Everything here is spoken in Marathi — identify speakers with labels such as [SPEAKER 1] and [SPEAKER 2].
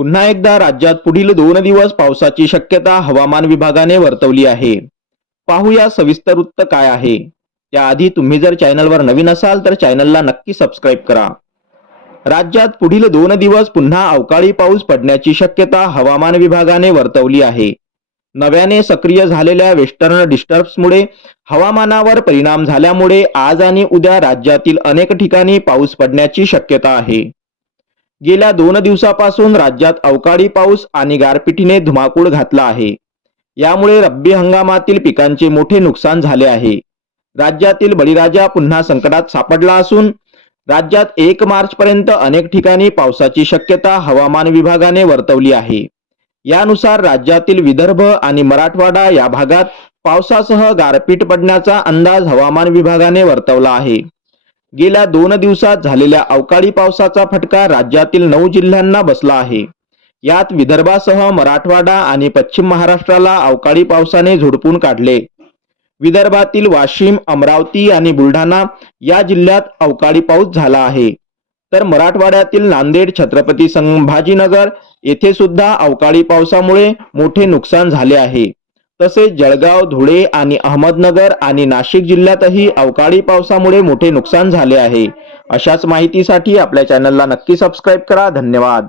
[SPEAKER 1] पुन्हा एकदा राज्यात पुढील दोन दिवस पावसाची शक्यता हवामान विभागाने वर्तवली आहे. पाहूया सविस्तर वृत्त काय आहे. त्याआधी तुम्ही जर चॅनलवर नवीन असाल तर चॅनलला नक्की सबस्क्राईब करा. राज्यात पुढील दोन दिवस पुन्हा अवकाळी पाऊस पडण्याची शक्यता हवामान विभागाने वर्तवली आहे. नव्याने सक्रिय झालेल्या वेस्टर्न डिस्टर्ब्समुळे हवामानावर परिणाम झाल्यामुळे आज आणि उद्या राज्यातील अनेक ठिकाणी पाऊस पडण्याची शक्यता आहे. गेल्या दोन दिवसापासून राज्यात अवकाळी पाऊस आणि गारपिटीने धुमाकूळ घातला आहे. यामुळे रब्बी हंगामातील पिकांचे मोठे नुकसान झाले आहे. राज्यातील बळीराजा पुन्हा संकटात सापडला असून राज्यात एक मार्च पर्यंत अनेक ठिकाणी पावसाची शक्यता हवामान विभागाने वर्तवली आहे. यानुसार राज्यातील विदर्भ आणि मराठवाडा या भागात पावसासह गारपीट पडण्याचा अंदाज हवामान विभागाने वर्तवला आहे. गेल्या दोन दिवसात झालेल्या अवकाळी पावसाचा फटका राज्यातील नऊ जिल्ह्यांना बसला आहे. यात विदर्भासह मराठवाडा आणि पश्चिम महाराष्ट्राला अवकाळी पावसाने झोडपून काढले. विदर्भातील वाशिम अमरावती आणि बुलढाणा या जिल्ह्यात अवकाळी पाऊस झाला आहे. तर मराठवाड्यातील नांदेड छत्रपती संभाजीनगर येथे सुद्धा अवकाळी पावसामुळे मोठे नुकसान झाले आहे. तसेच जळगाव धुळे आणि अहमदनगर आणि नाशिक जिल्ह्यातही अवकाळी पावसामुळे मोठे नुकसान झाले आहे. अशाच माहितीसाठी आपल्या चॅनलला नक्की सबस्क्राईब करा. धन्यवाद.